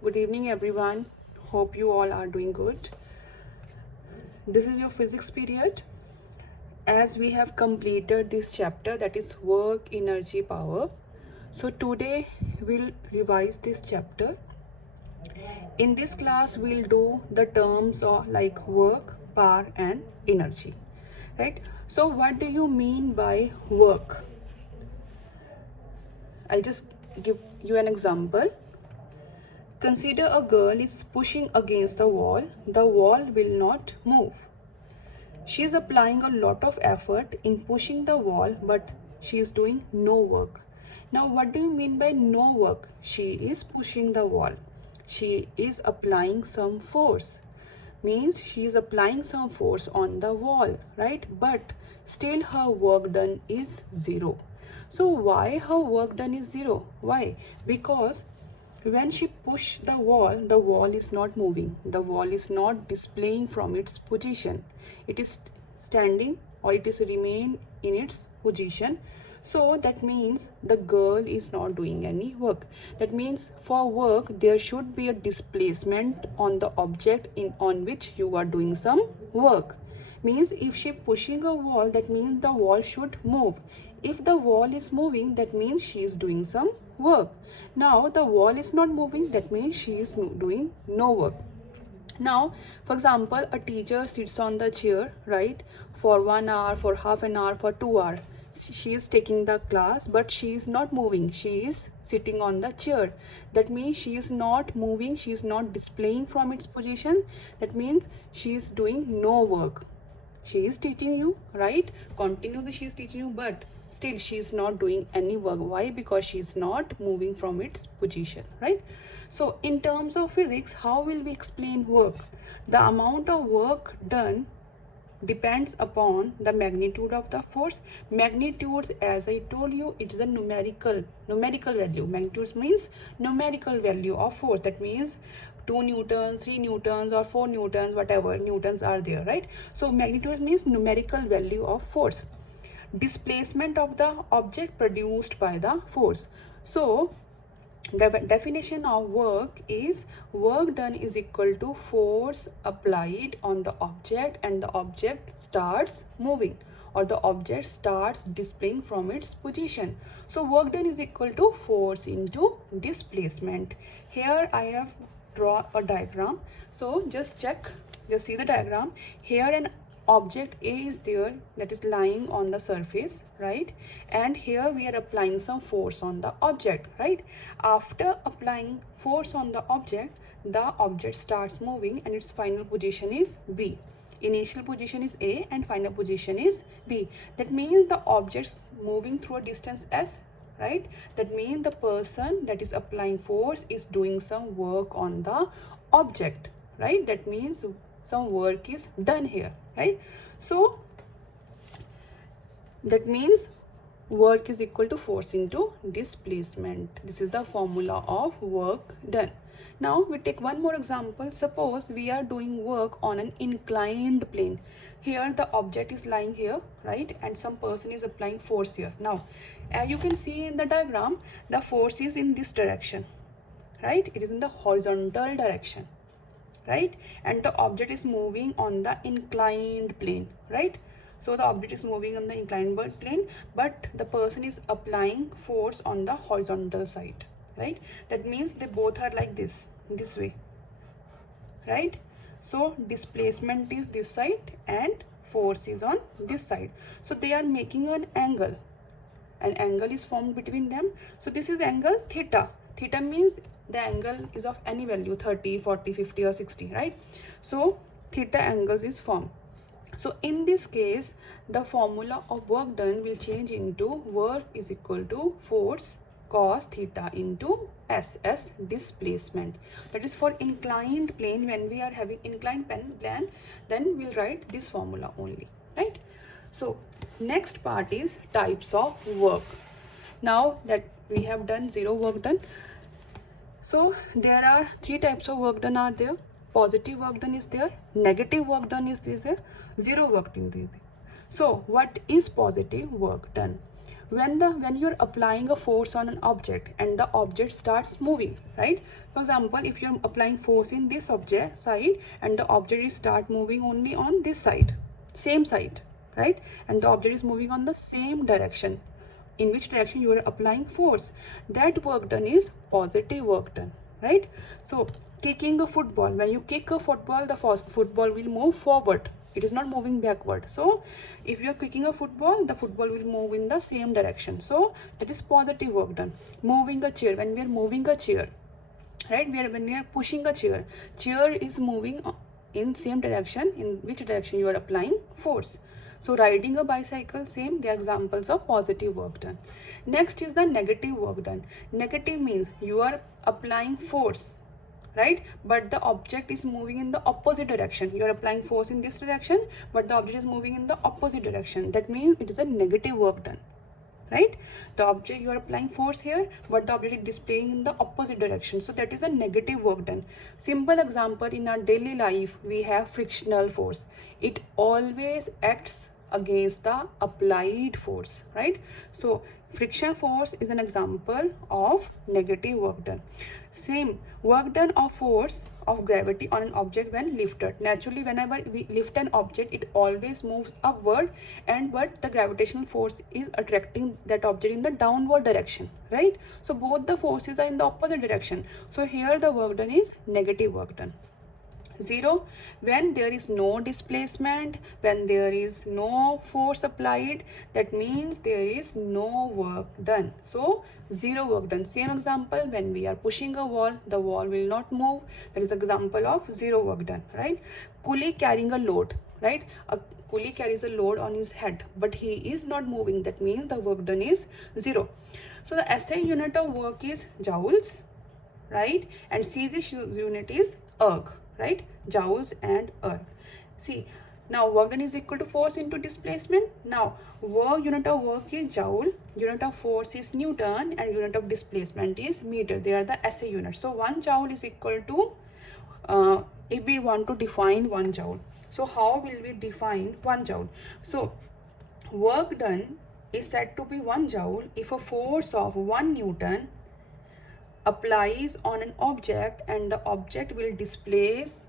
Good evening, everyone. Hope you all are doing good. This is your physics period. As we have completed this chapter, that is work, energy, power. So today we'll revise this chapter. In this class, we'll do the terms of like work, power, and energy. Right? So what do you mean by work? I'll just give you an example. Consider a girl is pushing against the wall. The wall will not move. She is applying a lot of effort in pushing the wall, but she is doing no work. Now, what do you mean by no work? She is pushing the wall. She is applying some force. Means she is applying some force on the wall, right? But still her work done is zero. So why her work done is zero? Why? Because when she push the wall is not moving. The wall is not displaying from its position. It is standing or it is remain in its position. So that means the girl is not doing any work. That means for work there should be a displacement on the object on which you are doing some work. Means if she pushing a wall, that means the wall should move. If the wall is moving, that means she is doing some work. Now the wall is not moving, that means she is doing no work. Now, for example, a teacher sits on the chair, right, for 1 hour, for half an hour, for 2 hours. She is taking the class, but she is not moving. She is sitting on the chair. That means she is not moving. She is not displaying from its position. That means she is doing no work. She is teaching you, right? Continuously she is teaching you, but still she is not doing any work. Why? Because she is not moving from its position, right? So in terms of physics, how will we explain work? The amount of work done depends upon the magnitude of the force. Magnitudes, as I told you, it's a numerical value. Magnitudes means numerical value of force. That means 2 newtons, 3 newtons, or 4 newtons, whatever newtons are there, right? So magnitude means numerical value of force. Displacement of the object produced by the force. So the definition of work is work done is equal to force applied on the object and the object starts moving, or the object starts displaying from its position. So work done is equal to force into displacement. Here I have draw a diagram. So just check, just see the diagram. Here an object A is there, that is lying on the surface, right? And here we are applying some force on the object, right? After applying force on the object starts moving and its final position is B. Initial position is A and final position is B. That means the object's moving through a distance S, right? That means the person that is applying force is doing some work on the object, right? That means some work is done here, right? So that means work is equal to force into displacement. This is the formula of work done. Now we take one more example. Suppose we are doing work on an inclined plane. Here the object is lying here, right? And some person is applying force here. Now as you can see in the diagram, the force is in this direction, right? It is in the horizontal direction, right? And the object is moving on the inclined plane, right? So the object is moving on the inclined plane, but the person is applying force on the horizontal side, right? That means they both are like this way, right? So displacement is this side and force is on this side. So they are making an angle. An angle is formed between them. So this is angle theta. Theta means the angle is of any value, 30, 40, 50 or 60, right? So theta angles is formed. So in this case, the formula of work done will change into work is equal to force cos theta into SS displacement. That is for inclined plane. When we are having inclined plane, then we'll write this formula only, right? So next part is types of work. Now that we have done zero work done, so there are 3 types of work done are there. Positive work done is there, negative work done is there, zero work done is there. So what is positive work done? when you're applying a force on an object and the object starts moving, right? For example, if you're applying force in this object side and the object is start moving only on this side, same side, right? And the object is moving on the same direction, in which direction you are applying force, that work done is positive work done, right? So kicking a football, when you kick a football, the football will move forward, it is not moving backward. So if you are kicking a football, the football will move in the same direction, so that is positive work done. Moving a chair, when we are moving a chair, right, when we are pushing a chair, chair is moving in same direction in which direction you are applying force. So riding a bicycle, same, they are examples of positive work done. Next is the negative work done. Negative means you are applying force, right, but the object is moving in the opposite direction. You are applying force in this direction, but the object is moving in the opposite direction. That means it is a negative work done, right? The object, you are applying force here, but the object is displaying in the opposite direction, so that is a negative work done. Simple example, in our daily life we have frictional force. It always acts against the applied force, right? So friction force is an example of negative work done. Same work done of force of gravity on an object when lifted. Naturally, whenever we lift an object, it always moves upward, and but the gravitational force is attracting that object in the downward direction, right? So both the forces are in the opposite direction, so here the work done is negative work done. 0, when there is no displacement, when there is no force applied, that means there is no work done, so 0 work done. Same example, when we are pushing a wall, the wall will not move, that is example of 0 work done, right? Coolie carrying a load, right? A coolie carries a load on his head, but he is not moving, that means the work done is 0. So the SI unit of work is joules, right? And CG unit is erg, right? Joules and erg. See, now work done is equal to force into displacement. Now work, unit of work is joule, unit of force is Newton, and unit of displacement is meter. They are the SI units. So 1 joule is equal to, if we want to define 1 joule, so how will we define 1 joule? So work done is said to be 1 joule if a force of 1 Newton applies on an object and the object will displace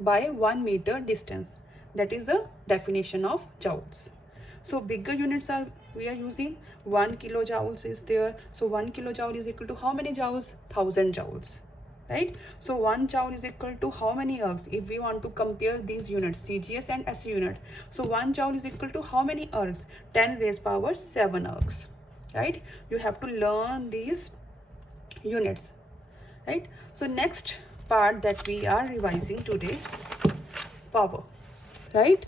by 1 meter distance. That is the definition of joules. So bigger units are we are using 1 kilojoules is there. So 1 kilojoule is equal to how many joules? 1000 joules, right? So 1 joule is equal to how many ergs? If we want to compare these units, CGS and SI unit, so 1 joule is equal to how many ergs? 10 raised power 7 ergs, right? You have to learn these units, right? So next part that we are revising today, power, right?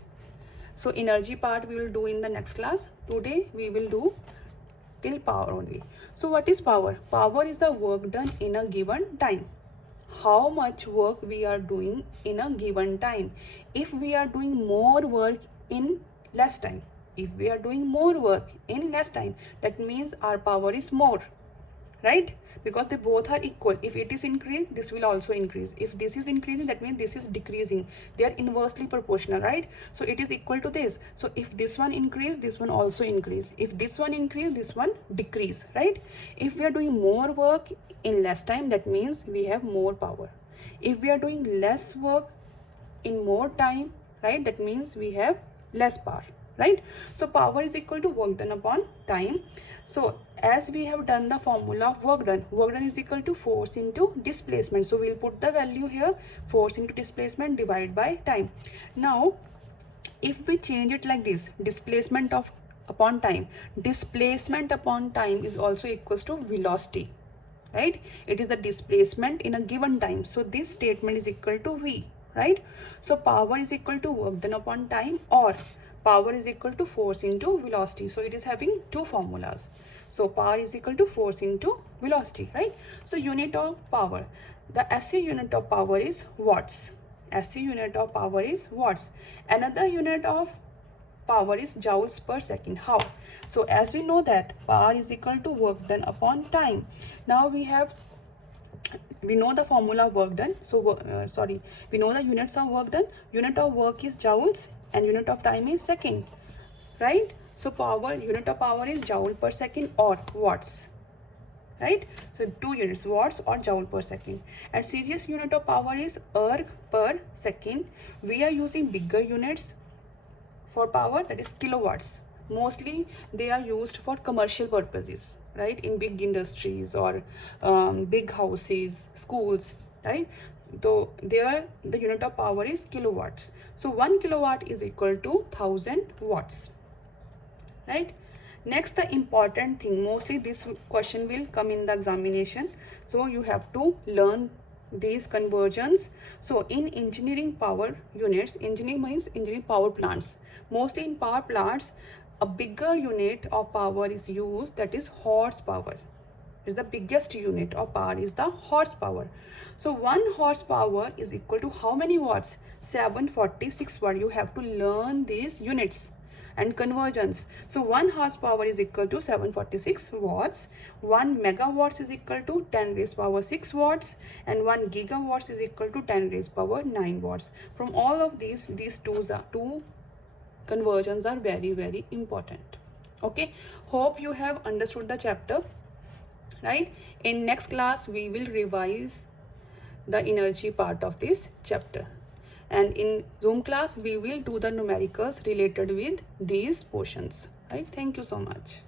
So energy part we will do in the next class. Today we will do till power only. So what is power? Power is the work done in a given time. How much work we are doing in a given time. If we are doing more work in less time, if we are doing more work in less time, that means our power is more, right? Because they both are equal. If it is increased, this will also increase. If this is increasing, that means this is decreasing. They are inversely proportional, right? So it is equal to this. So if this one increase, this one also increase. If this one increase, this one decrease, right? If we are doing more work in less time, that means we have more power. If we are doing less work in more time, right, that means we have less power, right? So power is equal to work done upon time. So as we have done the formula of work done is equal to force into displacement. So we'll put the value here, force into displacement divided by time. Now if we change it like this, displacement of upon time, displacement upon time is also equals to velocity, right? It is the displacement in a given time. So this statement is equal to V, right? So power is equal to work done upon time, or power is equal to force into velocity. So it is having two formulas. So power is equal to force into velocity, right? So unit of power, the SI unit of power is watts. SI unit of power is watts. Another unit of power is joules per second. How? So as we know that power is equal to work done upon time. Now we know the formula of work done. So we know the units of work done. Unit of work is joules and unit of time is second, right? So power, unit of power is joule per second or watts, right? So 2 units, watts or joule per second. And CGS unit of power is erg per second. We are using bigger units for power, that is kilowatts. Mostly they are used for commercial purposes, right? In big industries or big houses, schools, right? So there the unit of power is kilowatts. So 1 kilowatt is equal to 1000 watts, right? Next, the important thing, mostly this question will come in the examination, so you have to learn these conversions. So in engineering power units, engineering means engineering power plants. Mostly in power plants, a bigger unit of power is used, that is horsepower. Is the biggest unit of power is the horsepower. So 1 horsepower is equal to how many watts? 746 watts. You have to learn these units and conversions. So 1 horsepower is equal to 746 watts. 1 megawatts is equal to 10 raised power 6 watts, and 1 gigawatts is equal to 10 raised power 9 watts. From all of these two conversions are very important. Okay, hope you have understood the chapter, right? In next class we will revise the energy part of this chapter, and in Zoom class we will do the numericals related with these portions, right? Thank you so much.